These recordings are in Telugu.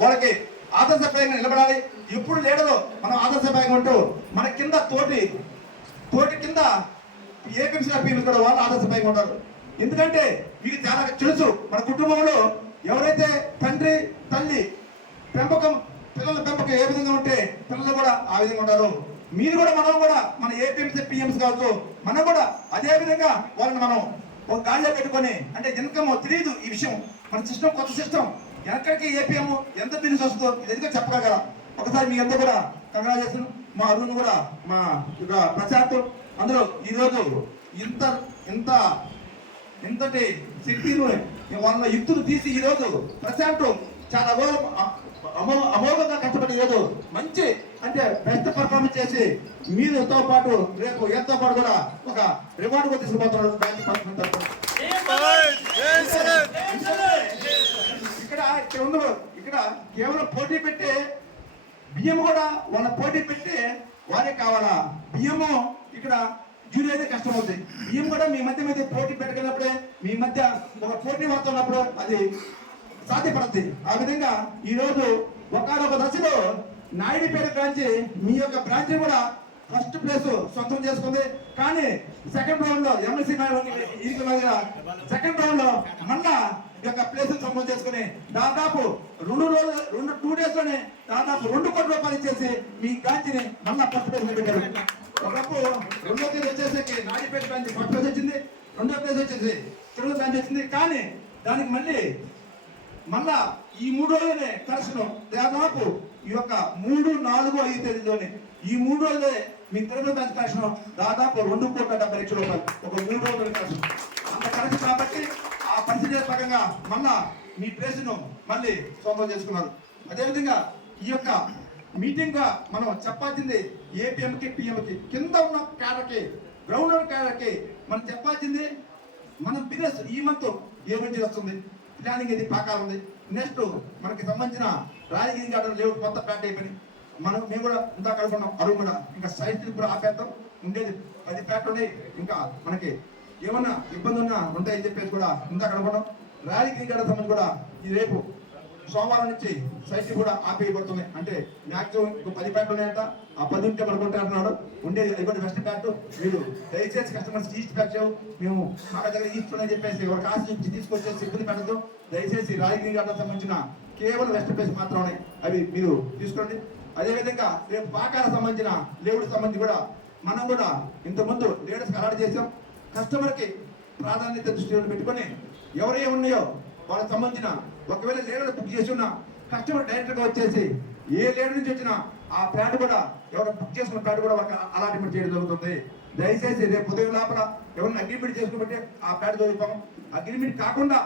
వాళ్ళకి ఆదర్శప్రాయంగా నిలబడాలి. ఎప్పుడు లీడరు మనం ఆదర్శప్రాయంగా ఉంటూ మన కింద తోటి కింద ఏపీఎంసీ పీపుల్స్ కూడా వాళ్ళు ఆదర్శప్రాయంగా ఉంటారు. ఎందుకంటే మీకు చాలా తెలుసు, మన కుటుంబంలో ఎవరైతే తండ్రి తల్లి పిల్లల పెంపకం ఏ విధంగా ఉంటే పిల్లలు కూడా ఆ విధంగా ఉంటారు. మీరు కూడా మనం కూడా మన ఏపీఎంసీ పిఎంసీ కావచ్చు, మనం కూడా అదే విధంగా వాళ్ళని మనం ఒక గాడిలో పెట్టుకొని, అంటే ఇన్కమ్ తెలియదు ఈ విషయం, మన సిస్టమ్ కొత్త సిస్టమ్, ఎక్కడికి ఏపీఎం ఎంత బిజినెస్ వస్తుందో ఇది ఎందుకో చెప్పగల. ఒకసారి మీ అందరూ కూడా కంగ్రాచులేషన్. మా అరుణ్ కూడా మా ప్రశాంత్ అందరూ ఈరోజు ఇంతటి శక్తిని వాళ్ళ యుక్తులు తీసి ఈరోజు ప్రశాంత్ చాలా అమోఘంగా కష్టపడి ఈరోజు మంచి అంటే బెస్ట్ పర్ఫార్మెన్స్ చేసి మీరుతో పాటు రేపు ఎంతో పాటు కూడా ఒక రివార్డు కూడా తీసుకుపోతున్నాడు. ఇక్కడ కేవలం పోటీ పెట్టే బియ్యం కూడా వాళ్ళ పోటీ పెట్టే వారే కావాలా. బియ్యము ఇక్కడ జూలీ అయితే కష్టం అవుతుంది. బియ్యం కూడా మీ మధ్య పోటీ పెట్టగలిగినప్పుడే, మీ మధ్య ఒక పోటీ వాడుతున్నప్పుడు అది సాధ్యపడుతుంది. ఆ విధంగా ఈరోజు ఒకనొక దశలో నాయుడుపేట బ్రాంచ్ మీ యొక్క బ్రాంచ్ కూడా ఫస్ట్ ప్లేస్ సొంతం చేసుకుంది. కానీ సెకండ్ రౌండ్ లో ఎంఎస్సీ సెకండ్ రౌండ్ లో మళ్ళా ఈ యొక్క ప్లేస్ సొంతం చేసుకుని దాదాపు 2 days లోనే దాదాపు 2 కోట్ల రూపాయలు ఇచ్చేసి మీ బ్రాంచ్ ని మళ్ళా ఫస్ట్ ప్లేస్ లో పెట్టారు. ఒకప్పుడు 2వ తేదీ వచ్చేసరికి నాయుడుపేట బ్రాంచ్ ఫస్ట్ ప్లేస్ వచ్చింది, 2వ ప్లేస్ వచ్చేసి తిరుగు బ్రాంచ్ వచ్చింది. కానీ దానికి మళ్ళా ఈ 3 రోజులనే కరెక్షన్ దాదాపు ఈ యొక్క 3, 4, 5 తేదీలోనే ఈ 3 రోజులే మీ తిరుమల బ్రాంచ్ కరెక్షన్ దాదాపు 2,70,00,000 రూపాయలు ఒక 3 రోజుల కరెక్షన్. అంత కరెక్షన్ కాబట్టి ఆ పరిస్థితి ప్రకారంగా మళ్ళా మీ ప్లేస్ ను మళ్ళీ సొంతం చేసుకున్నారు. అదేవిధంగా ఈ యొక్క మీటింగ్ గా మనం చెప్పాల్సింది ఏపీఎంకి పిఎంకి కింద ఉన్న క్యాడర్కి గ్రౌండ్ క్యాడర్కి మనం చెప్పాల్సింది మన బిజినెస్ ఈ మంత్ ఏ నుంచి వస్తుంది, ప్లానింగ్ ఇది పాకాలు ఉంది. నెక్స్ట్ మనకి సంబంధించిన రాజగిరి గార్డెన్ లేవు కొత్త ప్లాట్ అయిపోయింది. మేము కూడా ఇంత కలుపుకున్నాం. అరువు కూడా ఇంకా సైట్ కూడా ఆపేద్దాం. ఉండేది 10 ప్లాట్లు ఉన్నాయి. ఇంకా మనకి ఏమన్నా ఇబ్బంది ఉన్నా ఉంటాయని చెప్పేసి కూడా ఇంత కలుపుకున్నాం. రాజగిరి గార్డెన్ సంబంధించి కూడా ఈ రేపు సోమవారం నుంచి సైట్ కూడా ఆపేయబడుతుంది. అంటే మ్యాక్సిమం ఇంకో 10 ప్లాట్లు ఉన్నాయంట. ఆ 10 ఉంటే పడుకుంటే అంటున్నాడు. ఉండేది అయిపోతే వెస్ట్ ప్లాట్. మీరు దయచేసి కస్టమర్స్ ఈస్ట్ ప్యాక్ మేము మా దగ్గర ఈస్ట్ అని చెప్పేసి ఒక కాస్ట్ నుంచి తీసుకొచ్చేసి ఇబ్బంది పెట్టదు. దయచేసి రాజగిరి గార్డెన్ సంబంధించిన కేవలం వెస్ట్ ప్లేస్ మాత్రం ఉన్నాయి, అవి మీరు తీసుకోండి. అదేవిధంగా రేపు పాకాల సంబంధించిన లేవుడికి సంబంధించి కూడా మనం కూడా ఇంతకుముందు లీడర్స్కి అలాట్ చేసాం. కస్టమర్కి ప్రాధాన్యత దృష్టిలో పెట్టుకొని ఎవరే ఉన్నాయో వాళ్ళకి సంబంధించిన ఒకవేళ లీడర్ బుక్ చేసి ఉన్న కస్టమర్ డైరెక్ట్గా వచ్చేసి ఏ లీడర్ నుంచి వచ్చినా ఆ ప్లాట్ కూడా ఎవరు బుక్ చేసుకున్న ప్లాట్ కూడా వాళ్ళకి అలాట్మెంట్ చేయడం జరుగుతుంది. దయచేసి రేపు ఉదయం లోపల ఎవరైనా అగ్రిమెంట్ చేసుకుంటే ఆ ప్లాట్ చదువుతాం. అగ్రిమెంట్ కాకుండా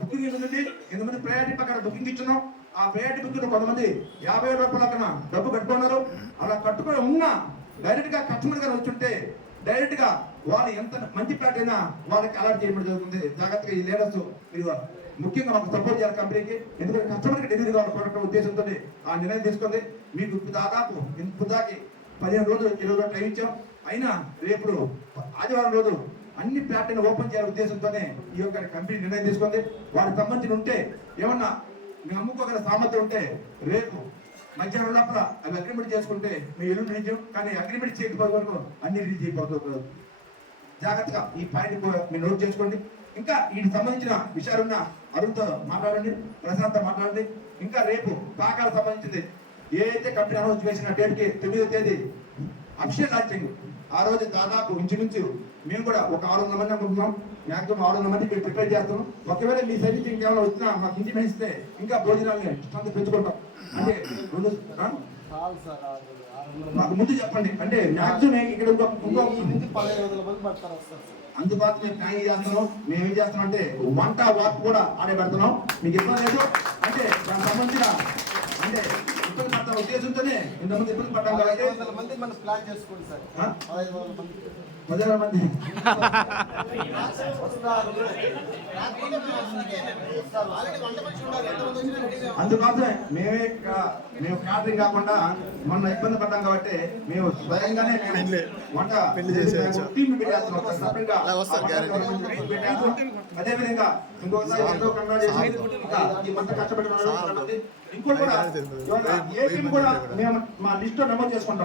బుకింగ్ ఉంటుంది. ఎంతమంది ప్రయారిటీ పక్కన బుకింగ్ ఇచ్చున్నాం. ఆ ప్రయారిటీ బుకింగ్ కొంతమంది 57 రూపాయల అక్కడ డబ్బు కట్టుకున్నారు. అలా కట్టుకుని ఉన్నా డైరెక్ట్ గా కస్టమర్ గారు వచ్చుంటే డైరెక్ట్ గా వాళ్ళు ఎంత మంచి ప్లాట్ అయినా వాళ్ళకి అలాట్ చేయడం జరుగుతుంది. జాగ్రత్తగా ఈ లీడర్స్ మీరు ముఖ్యంగా మాకు సపోర్ట్ చేయాలి కంపెనీకి. ఎందుకంటే కస్టమర్కి డెలివరీ కావాలి ప్రోడక్ట్ ఉద్దేశంతో ఆ నిర్ణయం తీసుకుంది. మీకు దాదాపు ఇప్పుడు దాకా 15 రోజులు 20 రోజులు టైం ఇచ్చాం. అయినా రేపు ఆదివారం రోజు అన్ని ప్లాట్లను ఓపెన్ చేయాలనే ఉద్దేశంతోనే ఈ యొక్క కంపెనీ నిర్ణయం తీసుకుంది. వారికి సంబంధించి ఉంటే ఏమన్నా మేము అమ్ముకోగల సామర్థ్యం ఉంటే రేపు మధ్యాహ్నం లోపల అవి అగ్రిమెంట్ చేసుకుంటే మీ ఎల్లుండి రిలీజ్. కానీ అగ్రిమెంట్ చేయకపోయే వరకు అన్ని రిలీజ్ అయిపోతుంది. జాగ్రత్తగా ఈ పాయింట్ మీరు నోట్ చేసుకోండి. ఇంకా వీటికి సంబంధించిన విషయాలున్న అరుణ్తో మాట్లాడండి, ప్రశాంత్తో మాట్లాడండి. ఇంకా రేపు పాకాలకు సంబంధించింది ఏదైతే కంపెనీ అనౌన్స్ చేసిన డేట్కి 9వ తేదీ అఫిషియల్ లాంచింగ్. ఆ రోజు దాదాపు ఇంచుమించు మేము కూడా ఒక 600 మంది అనుకుంటున్నాం. మ్యాక్సిమం 600 మంది మేము ప్రిపేర్ చేస్తాం. ఒకవేళ మీ సైడ్ నుంచి ఇంకేమైనా వచ్చినా మాకు ఇంటిమేట్ ఇస్తే ఇంకా భోజనాలని స్ట్రెంత్ పెంచుకుంటాం. అంటే మాకు ముందు చెప్పండి. అంటే మ్యాక్సిమం ఇక్కడ అందుబాటు మేము ప్లాన్ చేస్తున్నాం. మేము ఏం చేస్తున్నాం అంటే వంట వాక్ కూడా ఆడే పెడుతున్నాం. మీకు ఇబ్బంది లేదు అంటే దానికి సంబంధించిన అంటే ఇబ్బంది పడతాం ఉద్దేశంతోనే ఇంతమంది ఇబ్బంది పడ్డాం. 500 మంది మనం ప్లాన్ చేసుకోండి సార్. 500 మంది 10,000 మంది అందుకోసమే మేము క్యాటరింగ్ కాకుండా మొన్న ఇబ్బంది పడ్డాం కాబట్టి మేము స్వయంగానే వంట టీం పెట్టేస్తున్నాం separate గా. అదేవిధంగా ఇంకొకసారి ఎంతో కన్నా చేసి ఇంకా ఈ మంత కష్టపడిన ఇంకోటి కూడా ఏ టీం కూడా మేము మా లిస్ట్ లో నమోదు చేసుకుంటాం.